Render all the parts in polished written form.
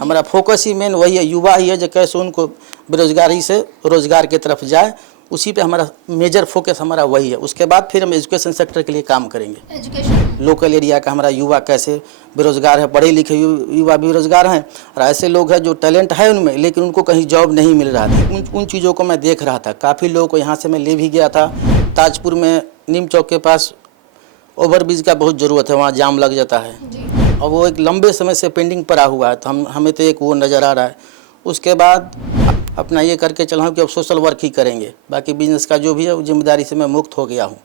हमारा फोकस ही मेन वही है, युवा ही है, जो कैसे उनको बेरोजगारी से रोजगार की तरफ जाए, उसी पे हमारा मेजर फोकस हमारा वही है। उसके बाद फिर हम एजुकेशन सेक्टर के लिए काम करेंगे। एजुकेशन लोकल एरिया का हमारा युवा कैसे बेरोजगार है, पढ़े लिखे युवा बेरोजगार हैं, और ऐसे लोग हैं जो टैलेंट है उनमें लेकिन उनको कहीं जॉब नहीं मिल रहा था। उन चीज़ों को मैं देख रहा था। काफ़ी लोगों को यहाँ से मैं ले भी गया था। ताजपुर में नीम चौक के पास ओवरब्रिज का बहुत ज़रूरत है, वहाँ जाम लग जाता है और वो एक लंबे समय से पेंडिंग पड़ा हुआ है, तो हमें तो एक वो नज़र आ रहा है। उसके बाद अपना ये करके चला हूँ कि अब सोशल वर्क ही करेंगे, बाकी बिजनेस का जो भी है वो जिम्मेदारी से मैं मुक्त हो गया हूँ।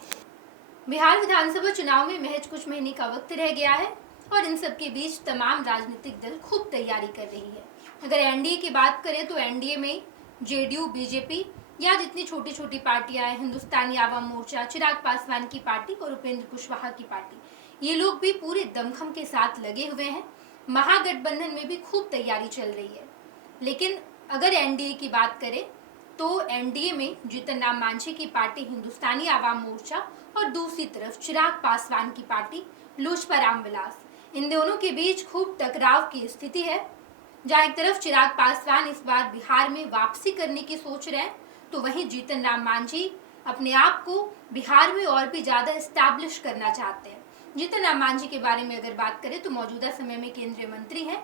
बिहार विधानसभा चुनाव में महज कुछ महीने का वक्त रह गया है और इन सब के बीच तमाम राजनीतिक दल खूब तैयारी कर रही है। अगर एनडीए की बात करें तो एनडीए में जेडीयू, बीजेपी या जितनी छोटी छोटी पार्टियां हैं, हिंदुस्तानी आवाम मोर्चा, चिराग पासवान की पार्टी और उपेंद्र कुशवाहा की पार्टी, ये लोग भी पूरे दमखम के साथ लगे हुए हैं। महागठबंधन में भी खूब तैयारी चल रही है। लेकिन अगर एनडीए की बात करें तो एनडीए में जीतन राम मांझी की पार्टी हिंदुस्तानी आवाम मोर्चा और दूसरी तरफ चिराग पासवान की पार्टी लोजपा रामविलास, इन दोनों के बीच खूब टकराव की स्थिति है। जहां एक तरफ चिराग पासवान इस बार बिहार में वापसी करने की सोच रहे हैं, तो वहीं जीतन राम मांझी अपने आप को बिहार में और भी ज्यादा एस्टैब्लिश करना चाहते हैं। जीतन राम मांझी के बारे में अगर बात करें तो मौजूदा समय में केंद्रीय मंत्री हैं,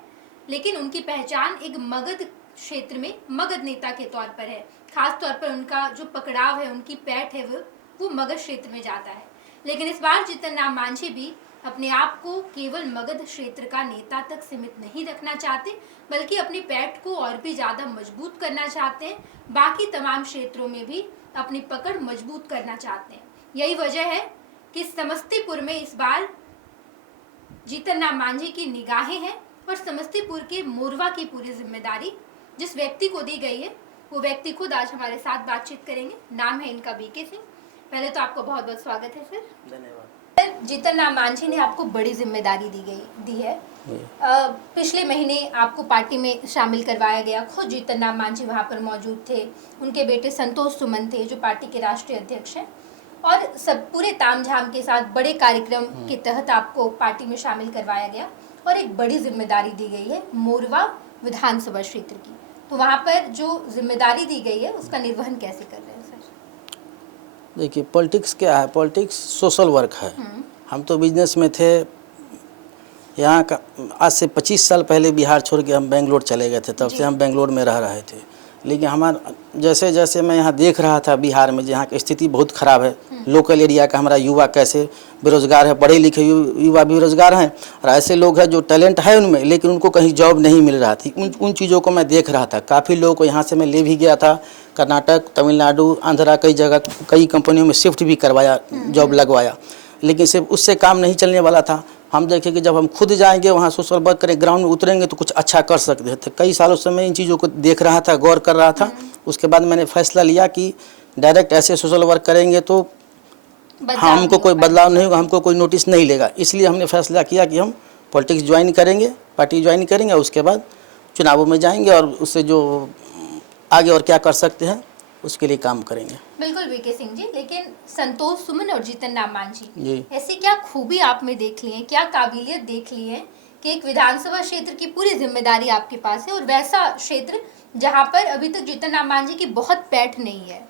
लेकिन उनकी पहचान एक मगध क्षेत्र में मगध नेता के तौर पर है। खास तौर पर उनका जो पकड़ाव है, उनकी पैठ है, वो मगध क्षेत्र में जाता है। लेकिन इस बार जीतन राम मांझी भी अपने आप को केवल मगध क्षेत्र का नेता तक सीमित नहीं रखना चाहते, बल्कि अपनी पैठ को और भी ज्यादा मजबूत करना चाहते हैं। बाकी तमाम क्षेत्रों में भी अपनी पकड़ मजबूत करना चाहते हैं। यही वजह है कि समस्तीपुर में इस बार जीतन राम मांझी की निगाहें हैं और समस्तीपुर के मोरवा की पूरी जिम्मेदारी जिस व्यक्ति को दी गई है, वो व्यक्ति खुद आज हमारे साथ बातचीत करेंगे। नाम है इनका बीके सिंह। पहले तो आपको बहुत बहुत स्वागत है सर। धन्यवाद। जीतन राम मांझी ने आपको बड़ी जिम्मेदारी दी है। पिछले महीने आपको पार्टी में शामिल करवाया गया। खुद जीतन राम मांझी वहाँ पर मौजूद थे। उनके बेटे संतोष सुमन थे जो पार्टी के राष्ट्रीय अध्यक्ष हैं, और सब पूरे तामझाम के साथ बड़े कार्यक्रम के तहत आपको पार्टी में शामिल करवाया गया और एक बड़ी जिम्मेदारी दी गई है मोरवा विधानसभा क्षेत्र की। तो वहाँ पर जो जिम्मेदारी दी गई है उसका निर्वहन कैसे कर रहे हैं सर? देखिए, पॉलिटिक्स क्या है? पॉलिटिक्स सोशल वर्क है। हम तो बिजनेस में थे यहाँ का। आज से 25 साल पहले बिहार छोड़ के हम बेंगलोर चले गए थे, तब से हम बेंगलोर में रह रहे थे। लेकिन हमारा जैसे जैसे मैं यहाँ देख रहा था बिहार में, जहाँ की स्थिति बहुत ख़राब है, लोकल एरिया का हमारा युवा कैसे बेरोजगार है, पढ़े लिखे युवा बेरोजगार हैं, और ऐसे लोग हैं जो टैलेंट है उनमें लेकिन उनको कहीं जॉब नहीं मिल रहा थी। उन चीज़ों को मैं देख रहा था। काफ़ी लोगों को यहाँ से मैं ले भी गया था, कर्नाटक, तमिलनाडु, आंध्रा, कई जगह कई कंपनियों में शिफ्ट भी करवाया, जॉब लगवाया, लेकिन सिर्फ उससे काम नहीं चलने वाला था। हम देखें कि जब हम खुद जाएंगे वहाँ सोशल वर्क करें, ग्राउंड में उतरेंगे तो कुछ अच्छा कर सकते थे। कई सालों से मैं इन चीज़ों को देख रहा था, गौर कर रहा था। उसके बाद मैंने फैसला लिया कि डायरेक्ट ऐसे सोशल वर्क करेंगे तो हमको कोई बदलाव नहीं होगा, हमको कोई नोटिस नहीं लेगा। इसलिए हमने फैसला किया कि हम पॉलिटिक्स ज्वाइन करेंगे, पार्टी ज्वाइन करेंगे, उसके बाद चुनावों में जाएंगे और उससे जो आगे और क्या कर सकते हैं उसके लिए काम करेंगे। बिल्कुल बीके सिंह जी, लेकिन संतोष सुमन और जीतन राम मांझी जी, ऐसी क्या खूबी आप में देख ली है, क्या काबिलियत देख ली है कि एक विधानसभा क्षेत्र की पूरी जिम्मेदारी आपके पास है, और वैसा क्षेत्र जहां पर अभी तक जीतन राम मांझी की बहुत पैठ नहीं है?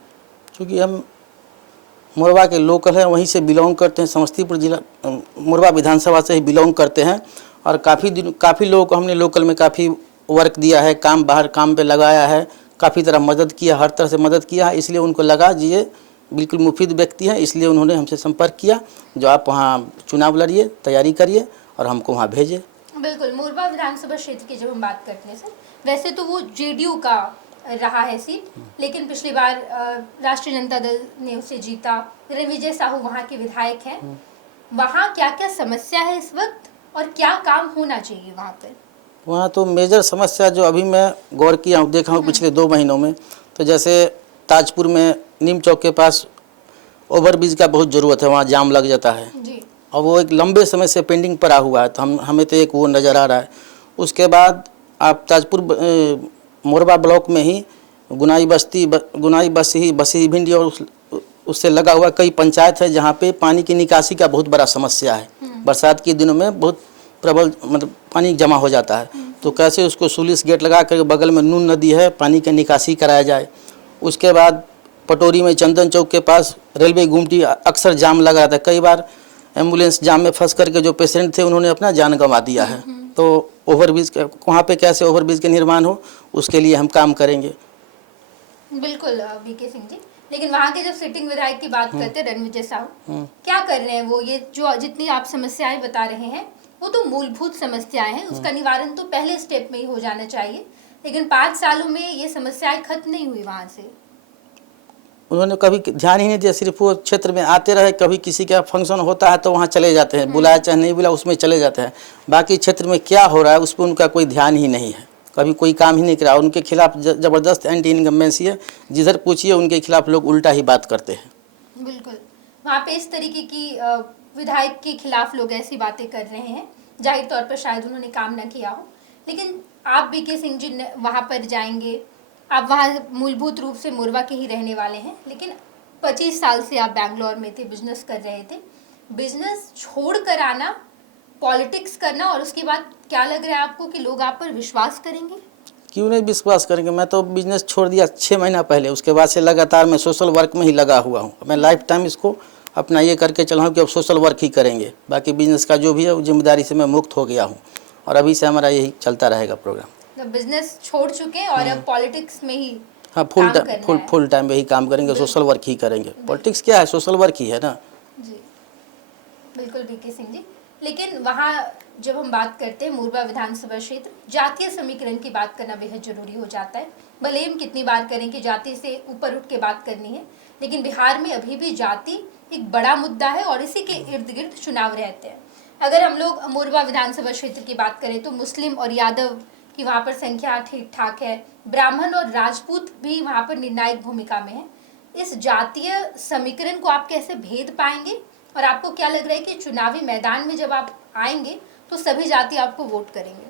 क्योंकि हम मोरवा के लोकल हैं, वहीं से बिलोंग करते हैं, समस्तीपुर जिला मोरवा विधानसभा से ही बिलोंग करते हैं, और काफ़ी लोगों को हमने लोकल में काफ़ी वर्क दिया है, काम बाहर काम पे लगाया है, काफ़ी तरह मदद किया, हर तरह से मदद किया है। इसलिए उनको लगा जी ये बिल्कुल मुफीद व्यक्ति हैं, इसलिए उन्होंने हमसे संपर्क किया, जो आप वहाँ चुनाव लड़िए, तैयारी करिए और हमको वहाँ भेजें। बिल्कुल। मोरवा विधानसभा क्षेत्र की जब हम बात करते हैं सर, वैसे तो वो जेडीयू का रहा है सीट, लेकिन पिछली बार राष्ट्रीय जनता दल ने उसे जीता। रणविजय साहू वहाँ के विधायक हैं। वहाँ क्या क्या समस्या है इस वक्त और क्या काम होना चाहिए वहाँ पर? वहाँ तो मेजर समस्या जो अभी मैं गौर किया हूँ, देखा हूँ पिछले 2 महीनों में, तो जैसे ताजपुर में नीम चौक के पास ओवरब्रिज का बहुत ज़रूरत है, वहाँ जाम लग जाता है जी, और वो एक लंबे समय से पेंडिंग पड़ा हुआ है, तो हमें तो एक वो नज़र आ रहा है। उसके बाद आप ताजपुर मोरबा ब्लॉक में ही गुनाई बसी भिंडी और उससे लगा हुआ कई पंचायत है जहाँ पे पानी की निकासी का बहुत बड़ा समस्या है। बरसात के दिनों में बहुत प्रबल मतलब पानी जमा हो जाता है, तो कैसे उसको सुलिस गेट लगा कर बगल में नून नदी है, पानी की निकासी कराया जाए। उसके बाद पटोरी में चंदन चौक के पास रेलवे गुमटी अक्सर जाम लगा रहता है, कई बार एम्बुलेंस जाम में फंस करके जो पेशेंट थे उन्होंने अपना जान गंवा दिया है। तो ओवरब्रिज वहाँ पे कैसे ओवरब्रिज के निर्माण हो, उसके लिए हम काम करेंगे। बिल्कुल वीके सिंह जी, लेकिन वहाँ के जो सिटिंग विधायक की बात करते हैं रणविजय साहू, क्या कर रहे हैं वो? ये जो जितनी आप समस्याएं बता रहे हैं वो तो मूलभूत समस्याएं हैं, उसका निवारण तो पहले स्टेप में ही हो जाना चाहिए, लेकिन 5 सालों में ये समस्याएं खत्म नहीं हुई वहाँ से। उन्होंने कभी ध्यान ही नहीं दिया, सिर्फ वो क्षेत्र में आते रहे, कभी किसी का फंक्शन होता है तो वहाँ चले जाते हैं, बुलाया चाहे नहीं बुलाया उसमें चले जाते हैं, बाकी क्षेत्र में क्या हो रहा है उस पर उनका कोई ध्यान ही नहीं है, कभी कोई काम ही नहीं करा। उनके खिलाफ ज़बरदस्त एंटी इनकम्बेंसी है, जिधर पूछिए उनके खिलाफ लोग उल्टा ही बात करते हैं। बिल्कुल, वहाँ पे इस तरीके की विधायक के खिलाफ लोग ऐसी बातें कर रहे हैं, जाहिर तौर पर शायद उन्होंने काम ना किया हो, लेकिन आप वीके सिंह जी वहाँ पर जाएंगे, आप वहाँ मूलभूत रूप से मोरवा के ही रहने वाले हैं, लेकिन 25 साल से आप बैंगलोर में थे, बिजनेस कर रहे थे, बिजनेस छोड़ कर आना, पॉलिटिक्स करना, और उसके बाद क्या लग रहा है आपको कि लोग आप पर विश्वास करेंगे? क्यों नहीं विश्वास करेंगे? मैं तो बिजनेस छोड़ दिया 6 महीना पहले, उसके बाद से लगातार मैं सोशल वर्क में ही लगा हुआ हूँ। मैं लाइफ टाइम इसको अपना ये करके चला हूँ कि अब सोशल वर्क ही करेंगे, बाकी बिजनेस का जो भी है जिम्मेदारी से मैं मुक्त हो गया हूँ, और अभी से हमारा यही चलता रहेगा प्रोग्राम। तो बिजनेस छोड़ चुके हैं और अब पॉलिटिक्स में ही हाँ, फुल टाइम यही काम करेंगे, सोशल वर्क ही करेंगे। पॉलिटिक्स क्या है, सोशल वर्क ही है ना जी। बिल्कुल वीके सिंह जी, लेकिन वहाँ जब हम बात करते हैं मोरवा विधानसभा क्षेत्र, जातीय समीकरण की बात करना बेहद जरूरी हो जाता है। भले हम कितनी बार करें कि जाति से ऊपर उठ के बात करनी है, लेकिन बिहार में अभी भी जाति एक बड़ा मुद्दा है और इसी के इर्द गिर्द चुनाव रहते हैं। अगर हम लोग मोरवा विधानसभा क्षेत्र की बात करें तो मुस्लिम और यादव की वहाँ पर संख्या ठीक ठाक है, ब्राह्मण और राजपूत भी वहाँ पर निर्णायक भूमिका में है। इस जातीय समीकरण को आप कैसे भेद पाएंगे, और आपको क्या लग रहा है कि चुनावी मैदान में जब आप आएंगे तो सभी जाति आपको वोट करेंगे?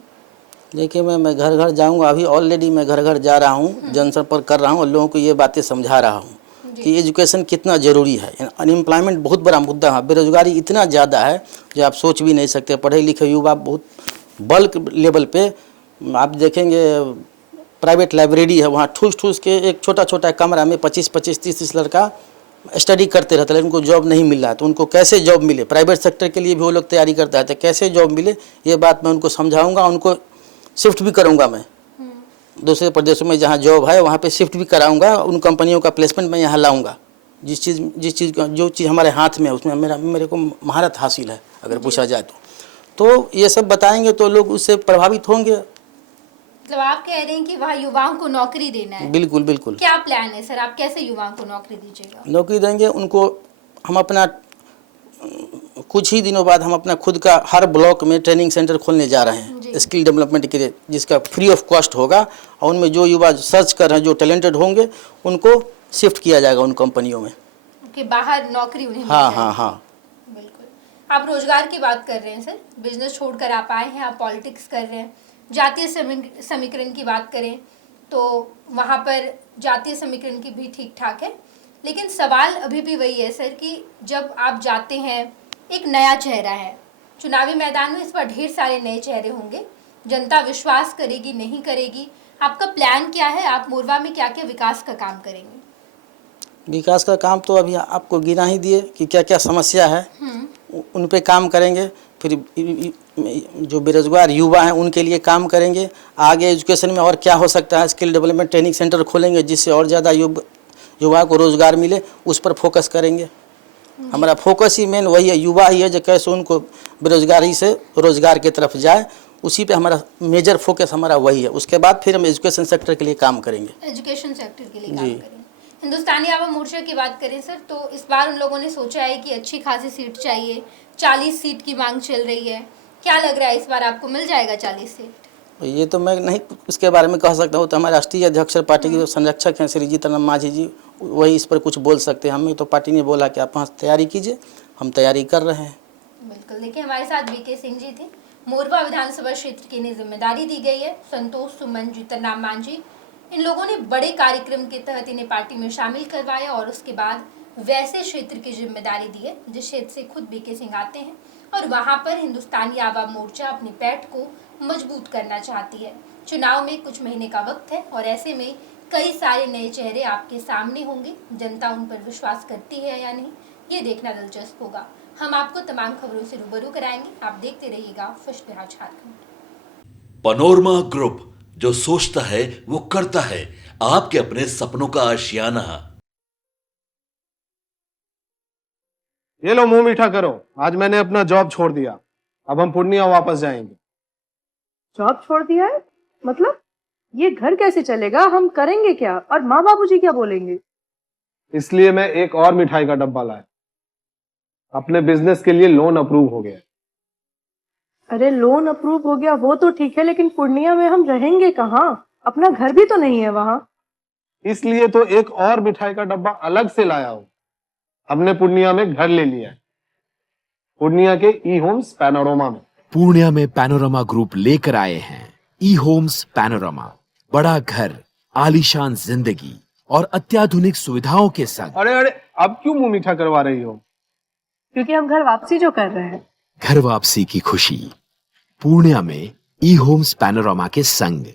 देखिए, मैं घर घर जाऊंगा, अभी ऑलरेडी मैं घर घर जा रहा हूं, जनसंपर्क कर रहा हूं और लोगों को ये बातें समझा रहा हूं कि एजुकेशन कितना ज़रूरी है। अनएम्प्लॉयमेंट बहुत बड़ा मुद्दा है, बेरोजगारी इतना ज़्यादा है जो आप सोच भी नहीं सकते। पढ़े लिखे युवा बहुत बल्क लेवल पे आप देखेंगे, प्राइवेट लाइब्रेरी है, वहाँ ठूस ठूस के एक छोटा छोटा कमरा में 25-25, 30-30 लड़का स्टडी करते रहते, लेकिन उनको जॉब नहीं मिल रहा है। तो उनको कैसे जॉब मिले, प्राइवेट सेक्टर के लिए भी वो लोग तैयारी करता है, तो कैसे जॉब मिले ये बात मैं उनको समझाऊंगा। उनको शिफ्ट भी करूंगा, मैं दूसरे प्रदेशों में जहाँ जॉब है वहाँ पे शिफ्ट भी कराऊंगा, उन कंपनियों का प्लेसमेंट मैं यहाँ लाऊंगा। जिस चीज़ का जो चीज़ हमारे हाथ में है उसमें मेरे को महारत हासिल है, अगर पूछा जाए तो ये सब बताएंगे तो लोग उससे प्रभावित होंगे। मतलब आप कह रहे हैं कि वहाँ युवाओं को नौकरी देना है? बिल्कुल बिल्कुल। क्या प्लान है सर, आप कैसे युवाओं को नौकरी दीजिएगा? नौकरी देंगे उनको हम अपना, कुछ ही दिनों बाद हम अपना खुद का हर ब्लॉक में ट्रेनिंग सेंटर खोलने जा रहे हैं स्किल डेवलपमेंट के लिए, जिसका फ्री ऑफ कॉस्ट होगा, और उनमें जो युवा सर्च कर रहे हैं, जो टैलेंटेड होंगे, उनको शिफ्ट किया जाएगा उन कंपनियों में कि बाहर नौकरी उन्हें मिल हाँ जाएगी। हाँ हाँ बिल्कुल। आप रोजगार की बात कर रहे हैं सर, बिजनेस छोड़कर आप आए हैं, आप पॉलिटिक्स कर रहे हैं। जातीय समीकरण की बात करें तो वहाँ पर जातीय समीकरण की भी ठीक ठाक है, लेकिन सवाल अभी भी वही है सर कि जब आप जाते हैं, एक नया चेहरा है चुनावी मैदान में, इस बार ढेर सारे नए चेहरे होंगे, जनता विश्वास करेगी नहीं करेगी, आपका प्लान क्या है? आप मोरवा में क्या क्या विकास का काम करेंगे? विकास का काम तो अभी आपको गिना ही दिए कि क्या क्या समस्या है, उन पे काम करेंगे। फिर जो बेरोजगार युवा हैं उनके लिए काम करेंगे। आगे एजुकेशन में और क्या हो सकता है, स्किल डेवलपमेंट ट्रेनिंग सेंटर खोलेंगे जिससे और ज़्यादा युवा को रोज़गार मिले, उस पर फोकस करेंगे। हमारा फोकस ही मेन वही है, युवा ही है, जो कैसे उनको बेरोजगारी से रोज़गार की तरफ जाए, उसी पे हमारा मेजर फोकस हमारा वही है। उसके बाद फिर हम एजुकेशन सेक्टर के लिए काम करेंगे। एजुकेशन सेक्टर के लिए काम करेंगे। हिंदुस्तानी आवाम मोर्चा की बात करें सर तो इस बार उन लोगों ने सोचा है कि अच्छी खासी सीट चाहिए, 40 सीट की मांग चल रही है। क्या लग रहा है इस बार आपको मिल जाएगा 40 सीट? ये तो मैं नहीं इसके बारे में कह सकता हूँ, तो हमारे राष्ट्रीय अध्यक्ष पार्टी के जो संरक्षक हैं श्री जीतन राम मांझी जी, वही इस पर कुछ बोल सकते हैं। हमें तो पार्टी ने बोला कि आप वहाँ तैयारी कीजिए, हम तैयारी कर रहे हैं। बिल्कुल। देखिए, हमारे साथ वीके सिंह जी थे, मोरवा विधानसभा क्षेत्र की जिम्मेदारी दी गई है। संतोष सुमन, जीतन राम मांझी, इन लोगों ने बड़े कार्यक्रम के तहत इन्हें पार्टी में शामिल करवाया और उसके बाद वैसे क्षेत्र की जिम्मेदारी दी है जिस क्षेत्र से खुद वीके सिंह आते हैं, और वहां पर हिंदुस्तानी आवाम मोर्चा अपनी पैठ को मजबूत करना चाहती है। चुनाव में कुछ महीने का वक्त है और ऐसे में कई सारे नए चेहरे आपके सामने होंगे। जनता उन पर विश्वास करती है या नहीं, ये देखना दिलचस्प होगा। हम आपको तमाम खबरों से रूबरू कराएंगे। आप देखते रहिएगा first Bihar Jharkhand. Panorama group, जो सोचता है वो करता है। आपके अपने सपनों का आशियाना। ये लो मुंह मीठा करो, आज मैंने अपना जॉब छोड़ दिया। अब हम पूर्णिया वापस जाएंगे। जॉब छोड़ दिया है? मतलब ये घर कैसे चलेगा? हम करेंगे क्या? और माँ बाबूजी क्या बोलेंगे? इसलिए मैं एक और मिठाई का डब्बा लाया। अपने बिजनेस के लिए लोन अप्रूव हो गया। अरे लोन अप्रूव हो गया वो तो ठीक है, लेकिन पूर्णिया में हम रहेंगे कहाँ? अपना घर भी तो नहीं है वहाँ। इसलिए तो एक और मिठाई का डब्बा अलग से लाया हूं। हमने पूर्णिया में घर ले लिया है, पूर्णिया के ई होम्स पैनोरमा में। पूर्णिया में पैनोरमा ग्रुप लेकर आए हैं ई होम्स पैनोरमा। बड़ा घर, आलीशान जिंदगी और अत्याधुनिक सुविधाओं के संग। अरे अरे, अब क्यों मुंह मीठा करवा रही हो? क्योंकि हम घर वापसी जो कर रहे हैं। घर वापसी की खुशी पूर्णिया में ई होम्स पैनोरमा के संग।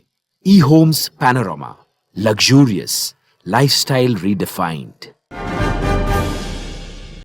ई homes panorama, luxurious lifestyle redefined.